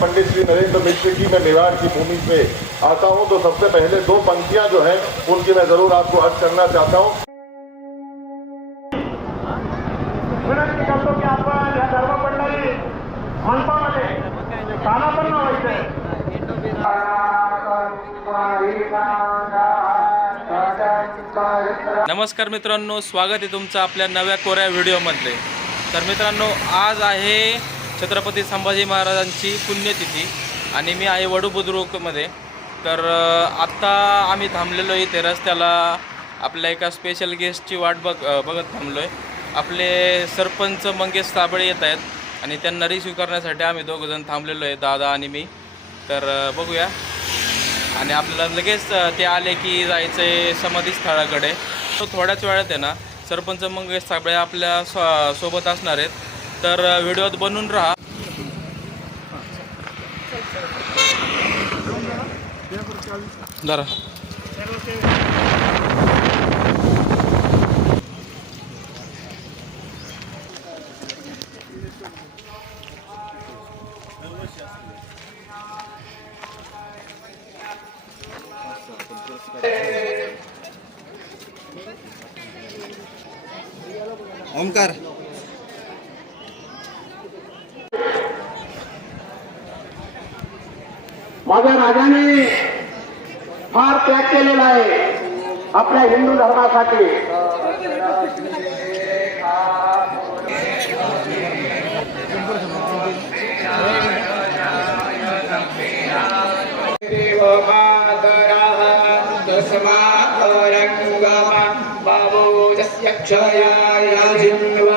पंडित श्री नरेंद्र मिश्र की मैं मेवाड़ की भूमि पे आता हूँ तो सबसे पहले दो पंक्तियाँ जो हैं, उनकी मैं ज़रूर आपको अर्ज़ करना चाहता हूँ। नमस्कार मित्रांनो स्वागत आहे तुमचं आपल्या नव्या कोऱ्या व्हिडिओमधले तर मित्रांनो आज आहे छत्रपती संभाजी महाराजांची पुण्यतिथी आणि मी आहे वडू बुद्रुकमध्ये. तर आत्ता आम्ही थांबलेलो आहे ते रस्त्याला. आपल्या एका स्पेशल गेस्टची वाट बघ बघत थांबलो आहे आपले सरपंच मंगेश साबळे येत आहेत आणि त्यांना रिसीव करण्यासाठी आम्ही दोघंजण थांबलेलो आहे दादा आणि मी. तर बघूया. आणि आपल्याला लगेच ते आले की जायचं आहे समाधी स्थळाकडे. तो थोड्याच वेळात आहे ना सरपंच मग सगळे आपल्या सो सोबत असणार आहेत. तर व्हिडिओत बनून राहा. जरा ओमकार। माझ्या राजाने फार त्याग केलेला आहे आपल्या हिंदू धर्मासाठी. आपूजन यथा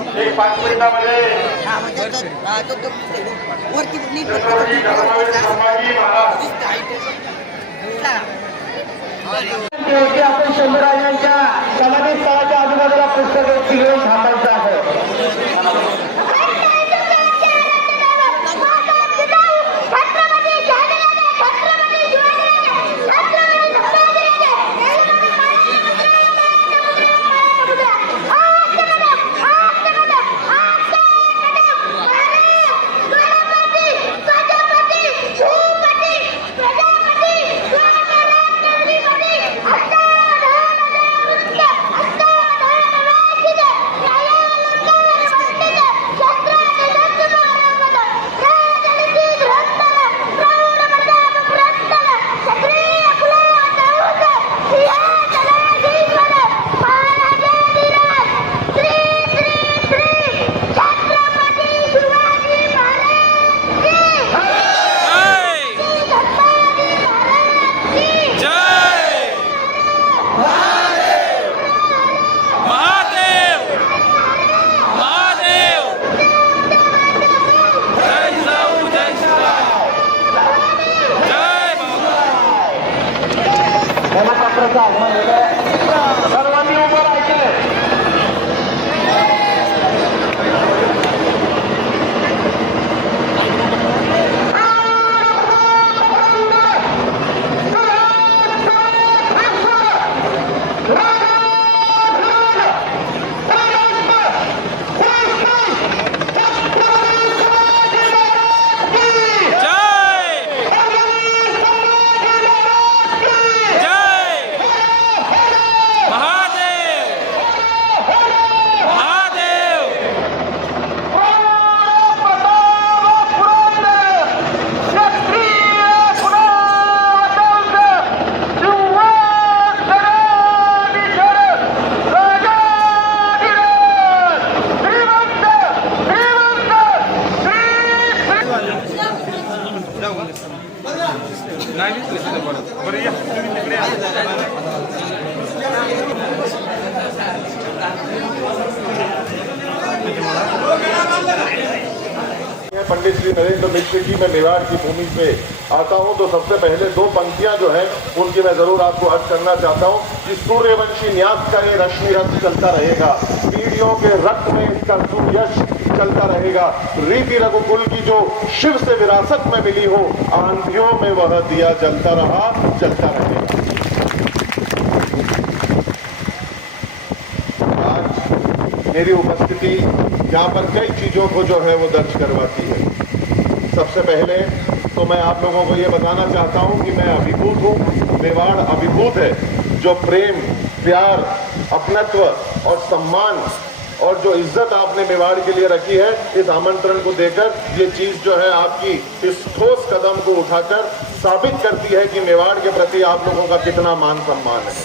एक पाच मिनिटामध्ये आपण शंभराजांच्या कलाने स्थळाच्या आजूबाजूला पुस्तक घेऊन थांबायचं. Right! पंडित श्री नरेंद्र मिश्र की मैं मेवाड़ की भूमि पे आता हूँ। तो सबसे पहले दो पंक्तियाँ जो हैं, उनकी मैं ज़रूर आपको अर्ज़ करना चाहता हूँ। कि सूर्यवंशी न्यास का ये रश्मि रथ चलता रहेगा। पीढ़ियों के रक्त में इसका सुयश चलता रहेगा। रीति रघुकुल की जो शिव से विरासत में मिली हो, आंधियों में वह दिया जलता रहा चलता रहेगा आज मेरी उपस्थिति यहाँ पर कई चीज़ों को जो है वो दर्ज करवाती है। सबसे पहले तो मैं आप लोगों को ये बताना चाहता हूँ कि मैं अभिभूत हूँ, मेवाड़ अभिभूत है, जो प्रेम, प्यार, अपनत्व और सम्मान और जो इज़्ज़त आपने मेवाड़ के लिए रखी है, इस आमंत्रण को देकर ये चीज़ जो है आपकी इस ठोस कदम को उठाकर साबित करती है कि मेवाड़ के प्रति आप लोगों का कितना मान सम्मान है।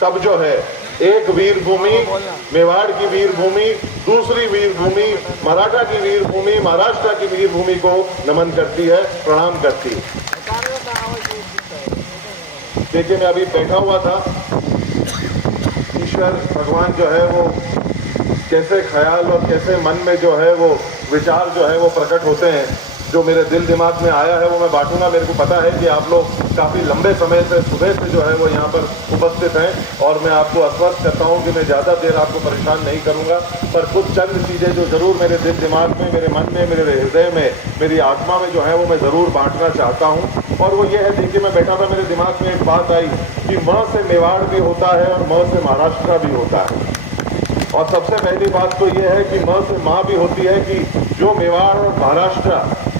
तब जो है, एक वीर भूमि मेवाड़ की वीर भूमि दूसरी वीर भूमि मराठा की वीर भूमि महाराष्ट्र की वीर भूमि को नमन करती है, प्रणाम करती है। देखिए, मैं अभी बैठा हुआ था। ईश्वर, भगवान जो है, वो कैसे ख्याल और कैसे मन में जो है, वो विचार जो है, वो प्रकट होते हैं। जो मेरे दिल दिमाग में आया है, वो मैं बांटूँगा। मेरे को पता है कि आप लोग काफ़ी लंबे समय से सुबह से जो है वो यहाँ पर उपस्थित हैं और मैं आपको आश्वस्त करता हूँ कि मैं ज़्यादा देर आपको परेशान नहीं करूँगा। पर कुछ चंद चीज़ें जो ज़रूर मेरे दिल दिमाग में, मेरे मन में, मेरे हृदय में, मेरी आत्मा में जो है वो मैं ज़रूर बांटना चाहता हूँ। और वो ये है, देखिए, मैं बैठा था, मेरे दिमाग में एक बात आई कि म से मेवाड़ भी होता है और म से महाराष्ट्र भी होता है। और सबसे पहली बात तो ये है कि माँ से माँ भी होती है कि जो मेवाड़ और महाराष्ट्र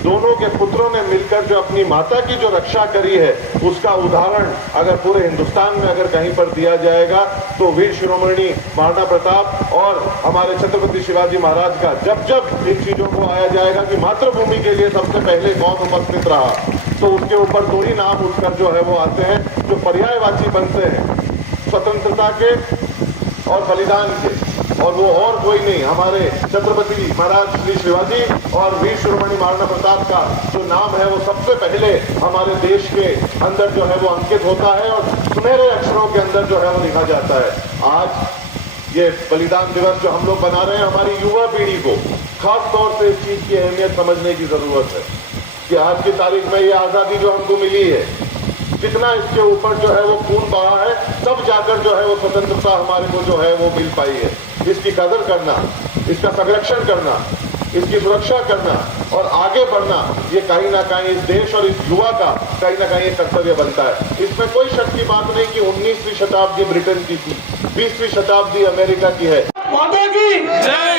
दोनों के पुत्रों ने मिलकर जो अपनी माता की जो रक्षा करी है, उसका उदाहरण अगर पूरे हिंदुस्तान में अगर कहीं पर दिया जाएगा तो वीर शिरोमणि महाराणा प्रताप और हमारे छत्रपति शिवाजी महाराज का जब जब इन चीज़ों को आया जाएगा कि मातृभूमि के लिए सबसे पहले कौन उपस्थित रहा तो उसके ऊपर दो ही नाम उठकर जो है वो आते हैं, जो पर्यायवाची बनते हैं, स्वतंत्रता के और बलिदान के। और वो और कोई नहीं, हमारे छत्रपति महाराज श्री शिवाजी और वीर शिरोमणि महाराणा प्रताप का जो नाम है, वो सबसे पहले हमारे देश के अंदर जो है वो अंकित होता है और सुनहरे अक्षरों के अंदर जो है वो लिखा जाता है। आज ये बलिदान दिवस जो हम लोग बना रहे हैं, हमारी युवा पीढ़ी को खास तौर से इस चीज़ की अहमियत समझने की ज़रूरत है कि आज की तारीख में ये आज़ादी जो हमको मिली है कितना इसके ऊपर जो है वो खून बहा है, तब जाकर जो है वो स्वतंत्रता हमारे को जो है वो मिल पाई है। इसकी कदर करना, इसका संरक्षण करना, इसकी सुरक्षा करना और आगे बढ़ना, ये कहीं ना कहीं इस देश और इस युवा का कहीं ना कहीं कर्तव्य बनता है। इसमें कोई शक की बात नहीं कि 19वीं शताब्दी ब्रिटेन की थी 20वीं शताब्दी अमेरिका की है। माता की जय।